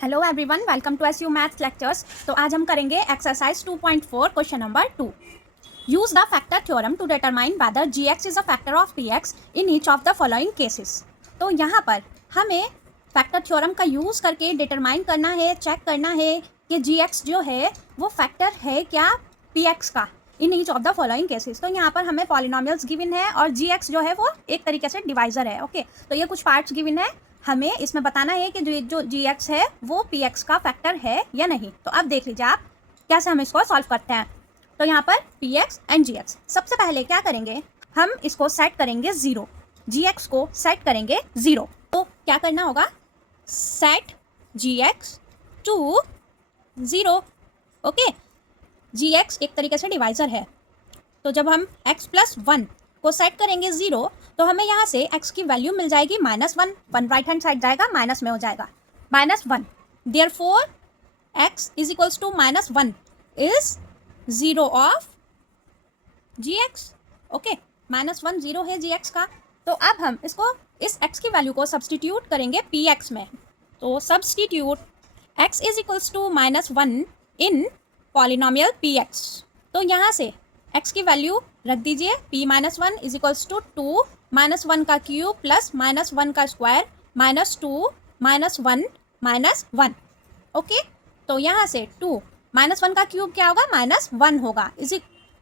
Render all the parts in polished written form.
Hello everyone, welcome to SU maths lectures. तो आज हम करेंगे exercise 2.4 question number 2। Use the factor theorem to determine whether G X is a factor of P X in each of the following cases. तो यहाँ पर हमें factor theorem का use करके डिटरमाइन करना है, चेक करना है कि जी एक्स जो है वो फैक्टर है क्या पी एक्स का इन each of the following cases. तो यहाँ पर हमें पॉलिनोमियल्स गिवन है और जी एक्स जो है वो एक तरीके से डिवाइजर है। ओके, तो ये कुछ पार्ट्स गिवन है, हमें इसमें बताना है कि जो जी एक्स है वो पी एक्स का फैक्टर है या नहीं। तो अब देख लीजिए आप कैसे हम इसको सॉल्व करते हैं। तो यहाँ पर P X and G X, सबसे पहले क्या करेंगे, हम इसको सेट करेंगे 0, जी एक्स को सेट करेंगे 0। तो क्या करना होगा, set G X to 0। Okay, G X एक तरीके से डिवाइजर है, तो जब हम x प्लस 1 को सेट करेंगे 0 तो हमें यहाँ से x की वैल्यू मिल जाएगी -1, 1 राइट हैंड साइड जाएगा, माइनस में हो जाएगा -1। Therefore x is equals to -1 is 0 of gx। Okay, -1 0 है gx का। तो अब हम इसको इस x की वैल्यू को सब्सटीट्यूट करेंगे px में। तो substitute x is equals to -1 in polynomial px। तो यहाँ से x की वैल्यू रख दीजिए, p-1 इज इक्वल्स टू 2 -1 का क्यूब प्लस -1 का स्क्वायर -2 -1 -1। ओके, तो यहाँ से 2 -1 का क्यूब क्या होगा, -1 होगा, is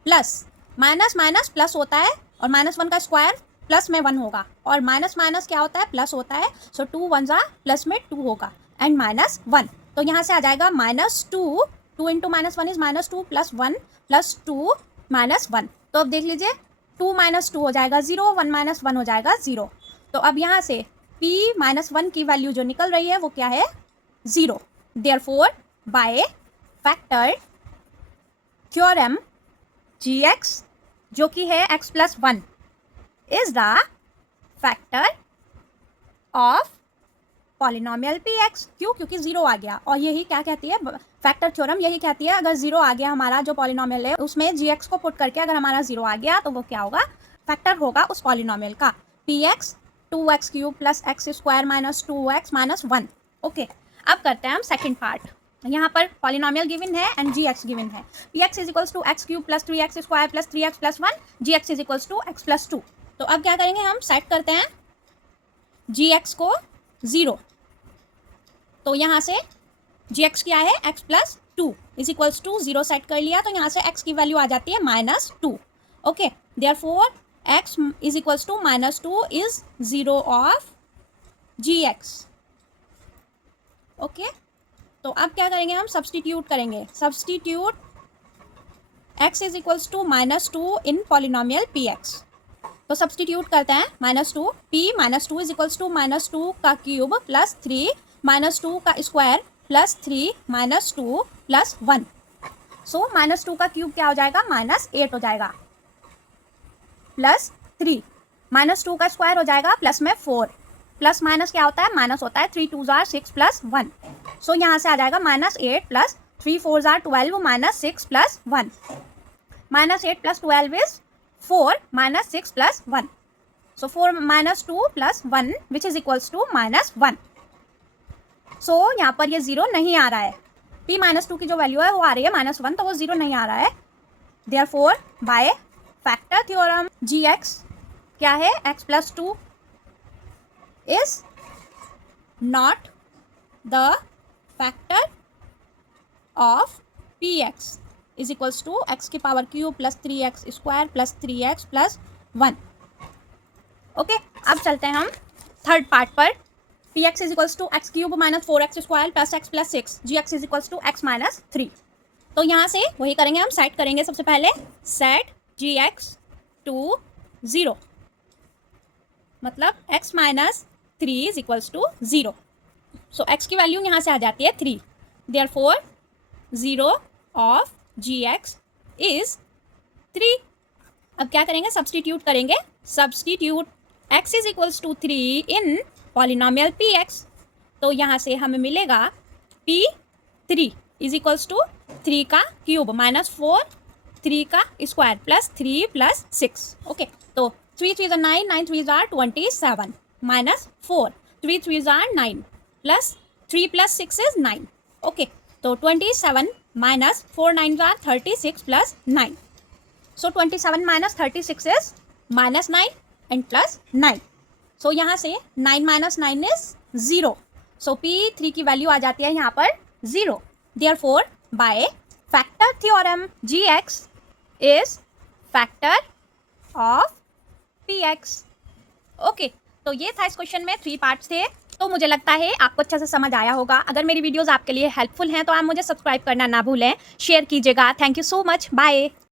plus minus minus plus होता है और -1 का स्क्वायर प्लस में 1 होगा और माइनस माइनस क्या होता है, प्लस होता है। सो 2 1 जा प्लस में 2 होगा एंड -1। तो यहाँ से आ जाएगा -2, 2 इंटू -1 इज -2 प्लस 1 प्लस 2 -1। तो अब देख लीजिए 2 -2 हो जाएगा 0, 1 -1 हो जाएगा 0। तो अब यहाँ से p-1 की वैल्यू जो निकल रही है वो क्या है, 0। Therefore by factor theorem gx जो कि है x plus 1 is the factor of polynomial px। क्यों, क्योंकि 0 आ गया। और यही क्या कहती है, फैक्टर थ्योरम यही कहती है, अगर 0 आ गया हमारा जो पॉलिनोमियल है उसमें gx को पुट करके अगर हमारा 0 आ गया तो वो क्या होगा, फैक्टर होगा उस पॉलिनोमियल का px 2x cube plus X square minus 2x minus 1। Okay, अब करते हैं हम सेकेंड पार्ट। यहाँ पर पॉलिनोमियल गिवन है एंड gx गिवन है। px is equals to x cube plus 3x square plus 3x plus 1, gx is equals to x plus 2। तो अब क्या करेंगे, हम सेट करते हैं gx को 0। तो यहाँ से gx क्या है, x plus 2 is equals to 0 set कर लिया, तो यहाँ से x की वैल्यू आ जाती है -2। Okay, therefore x is equals to -2 is 0 of gx। Okay, तो अब क्या करेंगे, हम सब्सटीट्यूट करेंगे, substitute x is equals to -2 in polynomial px। तो सब्सटीट्यूट करते हैं -2, p-2 इज इक्वल्स टू -2 का क्यूब प्लस 3 -2 का स्क्वायर प्लस 3 -2 प्लस 1। सो -2 का क्यूब क्या हो जाएगा, -8 हो जाएगा प्लस 3 -2 का स्क्वायर हो जाएगा प्लस में 4, प्लस माइनस क्या होता है, माइनस होता है, 3 2 जार 6 प्लस 1। सो यहाँ से आ जाएगा -8 प्लस 3 4 जार 12 -6 plus 1। -8 plus 12 is 4 -6 plus 1। So 4 -2 plus 1 which is equals to -1। So यहाँ पर ये 0 नहीं आ रहा है, p-2 की जो वैल्यू है वो आ रही है -1, तो वो 0 नहीं आ रहा है। Therefore by factor theorem gx क्या है, x plus 2 is not the factor of px is equals to x की power cube plus 3x square plus 3x plus 1। Okay, अब चलते हैं हम थर्ड पार्ट पर। px is equals to x cube minus 4x square plus x plus 6, gx is equals to x minus 3। तो यहाँ से वही करेंगे, हम सेट करेंगे सबसे पहले, सेट gx टू 0, मतलब x minus 3 is equals to 0। So x की वैल्यू यहाँ से आ जाती है 3। Therefore 0 of gx is 3। अब क्या करेंगे, सब्सटीट्यूट करेंगे, substitute x is equals to 3 in polynomial px। तो यहाँ से हमें मिलेगा p3 इज इक्वल्स टू 3 का क्यूब -4 3 का स्क्वायर प्लस 3 प्लस 6। ओके, तो 3 3 9 9 3 27 -4 3 3 9 plus 3 plus 6 is 9. Okay, so 27 minus 4 9s are 36 plus 9. So 27 minus 36 is minus 9 and plus 9. So यहाँ से 9 minus 9 is 0. So P3 की वैल्यू आ जाती है यहाँ पर 0. Therefore, by factor theorem, Gx is factor of Px. Okay, तो ये था इस क्वेश्चन में 3 पार्ट्स थे। तो मुझे लगता है आपको अच्छे से समझ आया होगा। अगर मेरी वीडियोस आपके लिए हेल्पफुल हैं तो आप मुझे सब्सक्राइब करना ना भूलें, शेयर कीजिएगा। Thank you so much, bye.